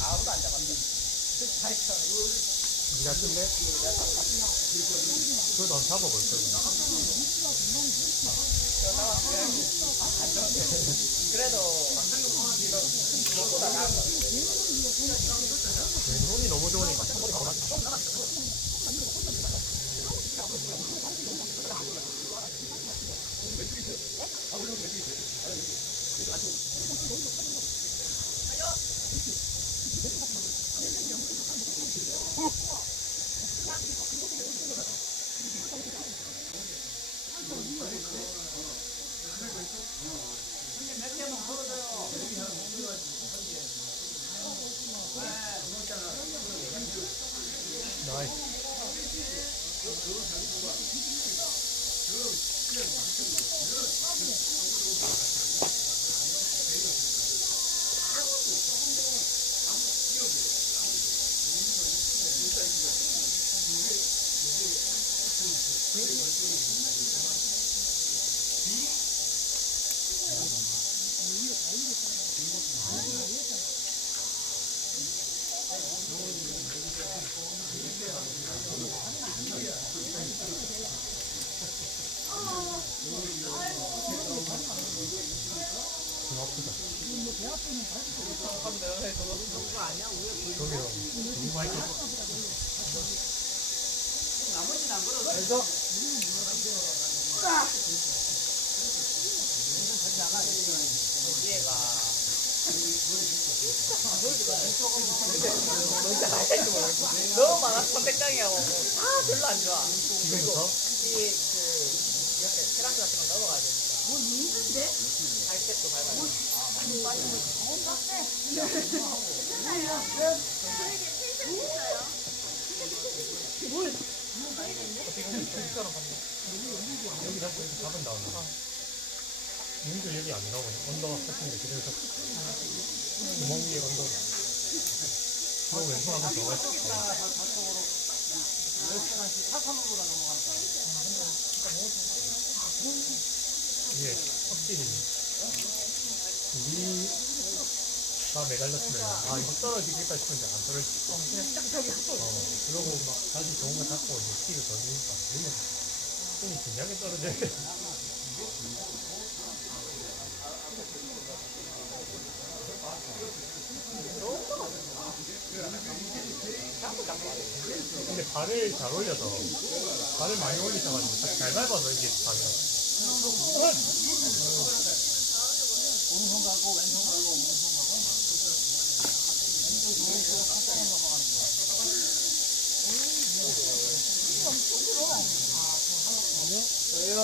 아무도 안 잡았네. 니가 쓴데? 그래도 한번 잡아볼 거야. 그래도 이거보다 나았어. 눈이 너무 좋으니까 한번에 가만. 몇 개만 걸어줘요. 나이스. 아프다. 저기요. 너무 많이 컸어. 나머지는 안 걸어도 얘가 너무 많아. 선택장이하고 다 별로 안 좋아. 지금부터? 이그 옆에 테라스 같은 거 넘어가야 되니까. 뭐 있는데? 갈색도 밟아야 돼. 여기 잡고 여기 잡은 다음에. 여기도 여기 아니라고. 언더가 같은데 그대로 잡고. 구멍 위에 언더. 그리고 왼손 한번 더 가지고. 이게 확실히 우리가 매달렸으면 아 이거 떨어지겠다 싶은데 안 떨어지고 그냥 딱 저기 붙어. 그러고 막 다시 좋은 거 잡고 이제 스틱을 더 주니까 이러면 손이 진작에 떨어져야 돼. 근데 발을 잘 올려서 발을 많이 올리셔가지고 잘 밟아서 이게 방이야. 오른손 가고 왼손 가고 오른손 가고 왼쪽 오른쪽 한쪽만 넘어가는 거야. 저요.